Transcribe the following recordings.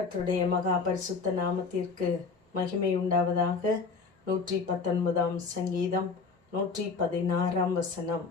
கத்துடைய மகா பரிசுத்த நாமத்திற்கு மகிமை உண்டாவதாக. நூற்றி பத்தொன்பதாம் சங்கீதம் நூற்றி பதினாறாம் வசனம்.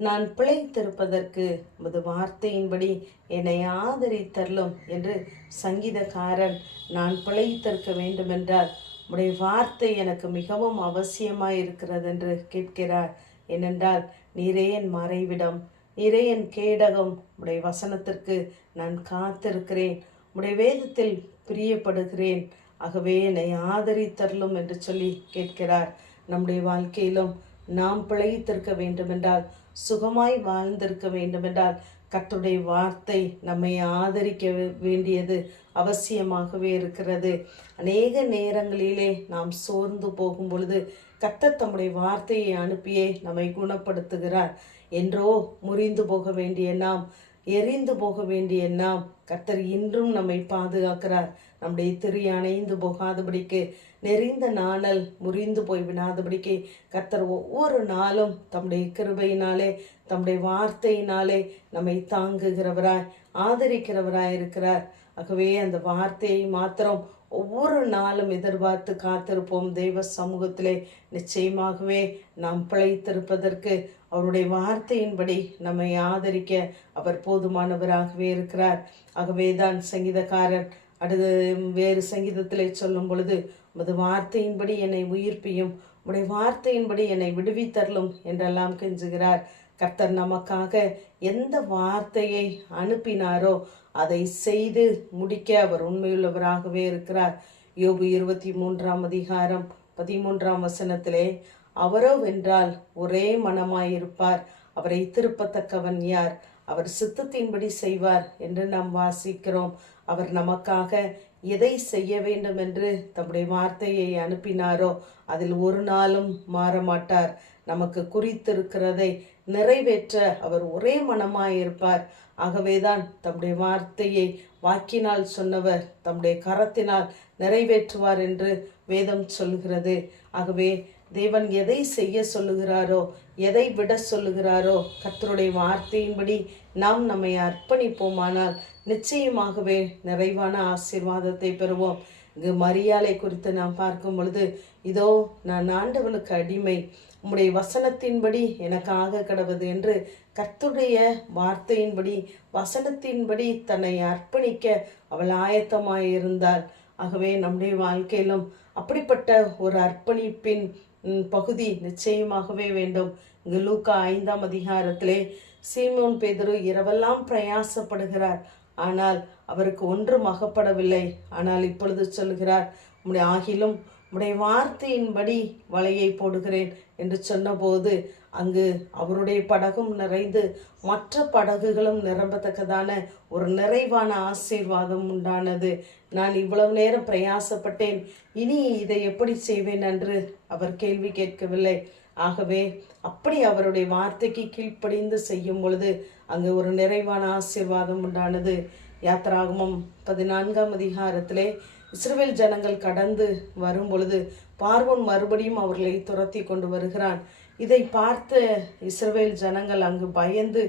நான் பிழைத்திருப்பதற்கு உமது வார்த்தையின்படி என்னை ஆதரித்தருளும் என்று சங்கீதக்காரன் நான் பிழைத்திருக்க வேண்டுமென்றால் உடைய வார்த்தை எனக்கு மிகவும் அவசியமாக இருக்கிறது என்று கேட்கிறார். ஏனென்றால் நீரே என் மறைவிடம் நீரே என் கேடகம். உடைய வசனத்திற்கு நான் காத்திருக்கிறேன். உடைய வேதத்தில் பிரியப்படுகிறேன். ஆகவே என்னை ஆதரித்தரலும் என்று சொல்லி கேட்கிறார். நம்முடைய வாழ்க்கையிலும் நாம் பிழைத்திருக்க வேண்டுமென்றால் சுகமாய் வாழ்ந்திருக்க வேண்டுமென்றால் கத்துடைய வார்த்தை நம்மை ஆதரிக்க வேண்டியது அவசியமாகவே இருக்கிறது. அநேக நேரங்களிலே நாம் சோர்ந்து போகும் பொழுது கத்த தம்முடைய வார்த்தையை அனுப்பியே நம்மை குணப்படுத்துகிறார். என்றோ முறிந்து போக வேண்டிய நாம் எரிந்து போக வேண்டிய நாம் கர்த்தர் இன்றும் நம்மை பாதுகாக்கிறார். நம்முடைய திரு அணைந்து போகாதபடிக்கு நெறிந்த நாணல் முறிந்து போய் விடாதபடிக்கு கர்த்தர் ஒவ்வொரு நாளும் தம்முடைய கிருபையினாலே தம்முடைய வார்த்தையினாலே நம்மை தாங்குகிறவராய் ஆதரிக்கிறவராய் இருக்கிறார். ஆகவே அந்த வார்த்தையை மாத்திரம் ஒவ்வொரு நாளும் எதிர்பார்த்து காத்திருப்போம் தெய்வ சமூகத்திலே. நிச்சயமாகவே நாம் பிழைத்திருப்பதற்கு அவருடைய வார்த்தையின்படி நம்மை ஆதரிக்க அவர் போதுமானவராகவே இருக்கிறார். ஆகவே தான் சங்கீதக்காரன் அடுத்து வேறு சங்கீதத்திலே சொல்லும் பொழுது உமது வார்த்தையின்படி என்னை உயிர்ப்பியும் உடைய வார்த்தையின்படி என்னை விடுவித்தரலும் என்றெல்லாம் கெஞ்சுகிறார். கர்த்தர் நமக்காக எந்த வார்த்தையை அனுப்பினாரோ அதை செய்து முடிக்க அவர் உண்மையுள்ளவராகவே இருக்கிறார். யோபு இருபத்தி மூன்றாம் அதிகாரம் பதிமூன்றாம் வசனத்திலே அவரோ வென்றால் ஒரே மனமாயிருப்பார். அவரை திருப்பத்தக்கவன் யார்? அவர் சித்தத்தின்படி செய்வார் என்று நாம் வாசிக்கிறோம். அவர் நமக்காக எதை செய்ய வேண்டும் என்று தம்முடைய வார்த்தையை அனுப்பினாரோ அதில் ஒரு நாளும் மாறமாட்டார். நமக்கு குறித்திருக்கிறதை நிறைவேற்ற அவர் ஒரே மனமாயிருப்பார். ஆகவேதான் தம்முடைய வார்த்தையை வாக்கினால் சொன்னவர் தம்முடைய கரத்தினால் நிறைவேற்றுவார் என்று வேதம் சொல்கிறது. ஆகவே தேவன் எதை செய்ய சொல்லுகிறாரோ எதை விட சொல்லுகிறாரோ கத்தருடைய வார்த்தையின்படி நாம் நம்மை அர்ப்பணிப்போமானால் நிச்சயமாகவே நிறைவான ஆசீர்வாதத்தை பெறுவோம். இங்கு மரியாதை குறித்து நாம் பார்க்கும் பொழுது இதோ நான் ஆண்டவனுக்கு அடிமை. உம்முடைய வசனத்தின்படி எனக்கு ஆக கடவுது என்று கத்துடைய வார்த்தையின்படி வசனத்தின்படி தன்னை அர்ப்பணிக்க அவள் ஆயத்தமாயிருந்தாள். ஆகவே நம்முடைய வாழ்க்கையிலும் அப்படிப்பட்ட ஒரு அர்ப்பணிப்பின் பகுதி நிச்சயமாகவே வேண்டும். இங்கு லூக்கா ஐந்தாம் அதிகாரத்திலே சீமோன் பேதரு இரவெல்லாம் பிரயாசப்படுகிறார். ஆனால் அவருக்கு ஒன்றும் அகப்படவில்லை. ஆனால் இப்பொழுது சொல்கிறார் உம்முடைய ஆகிலும் உம்முடைய வார்த்தையின்படி வலையை போடுகிறேன் என்று சொன்னபோது அங்கு அவருடைய படகும் நிறைந்து மற்ற படகுகளும் நிரம்பத்தக்கதான ஒரு நிறைவான ஆசீர்வாதம் உண்டானது. நான் இவ்வளவு நேரம் பிரயாசப்பட்டேன். இனி இதை எப்படி செய்வேன் என்று அவர் கேள்வி கேட்கவில்லை. ஆகவே அப்படி அவருடைய வார்த்தைக்கு கீழ்ப்படிந்து செய்யும் பொழுது அங்கு ஒரு நிறைவான ஆசீர்வாதம் உண்டானது. யாத்திராகமம் பதினான்காம் அதிகாரத்திலே இஸ்ரேல் ஜனங்கள் கடந்து வரும் பொழுது பார்வோன் மறுபடியும் அவர்களை துரத்தி கொண்டு வருகிறான். இதை பார்த்த இஸ்ரேல் ஜனங்கள் அங்கு பயந்து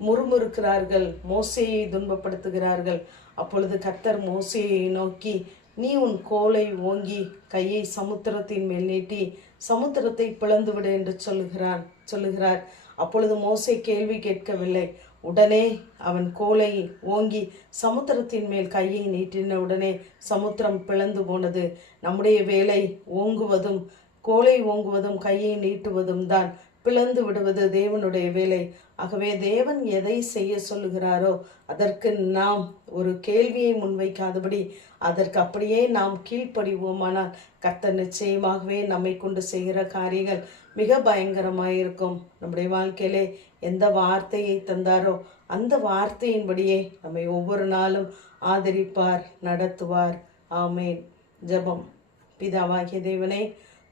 முறுமுறுக்கிறார்கள். மோசையை துன்பப்படுத்துகிறார்கள். அப்பொழுது கத்தர் மோசையை நோக்கி நீ உன் கோலை ஓங்கி கையை சமுத்திரத்தின் மேல் நீட்டி சமுத்திரத்தை பிளந்து விடு என்று சொல்லுகிறான் சொல்லுகிறார். அப்பொழுது மோசை கேள்வி கேட்கவில்லை. உடனே அவன் கோலை ஓங்கி சமுத்திரத்தின் மேல் கையை நீட்டின உடனே சமுத்திரம் பிளந்து போனது. நம்முடைய வேலை ஓங்குவதும் கோலை ஓங்குவதும் கையை நீட்டுவதும் தான். பிளந்து விடுவது தேவனுடைய வேலை. ஆகவே தேவன் எதை செய்ய சொல்லுகிறாரோ அதற்கு நாம் ஒரு கேள்வியை முன்வைக்காதபடி அதற்கு அப்படியே நாம் கீழ்ப்படிவோமானால் கத்த நிச்சயமாகவே நம்மை கொண்டு செய்கிற காரியங்கள் மிக பயங்கரமாயிருக்கும். நம்முடைய வாழ்க்கையிலே எந்த வார்த்தையை தந்தாரோ அந்த வார்த்தையின்படியே நம்மை ஒவ்வொரு நாளும் ஆதரிப்பார் நடத்துவார். ஆமேன். ஜெபம். பிதாவாகிய தேவனே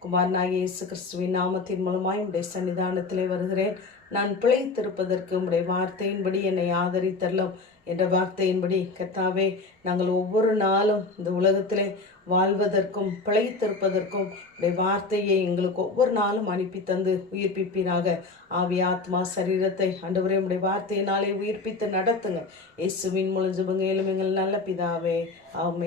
குமாரனாக இயேசு கிறிஸ்துவின் நாமத்தின் மூலமாய் உடைய சன்னிதானத்திலே வருகிறேன். நான் பிழைத்திருப்பதற்கு உடைய வார்த்தையின்படி என்னை ஆதரித்தரலாம் என்ற வார்த்தையின்படி. கத்தாவே நாங்கள் ஒவ்வொரு நாளும் இந்த உலகத்திலே வாழ்வதற்கும் பிழைத்திருப்பதற்கும் உடைய வார்த்தையை எங்களுக்கு ஒவ்வொரு நாளும் அனுப்பி தந்து உயிர்ப்பிப்பீராக. ஆவி ஆத்மா சரீரத்தை ஆண்டவரே உடைய வார்த்தையினாலே உயிர்ப்பித்து நடத்துங்க. இயேசுவின் மூலம் ஜபங்க எங்கள் நல்ல பிதாவே. ஆமே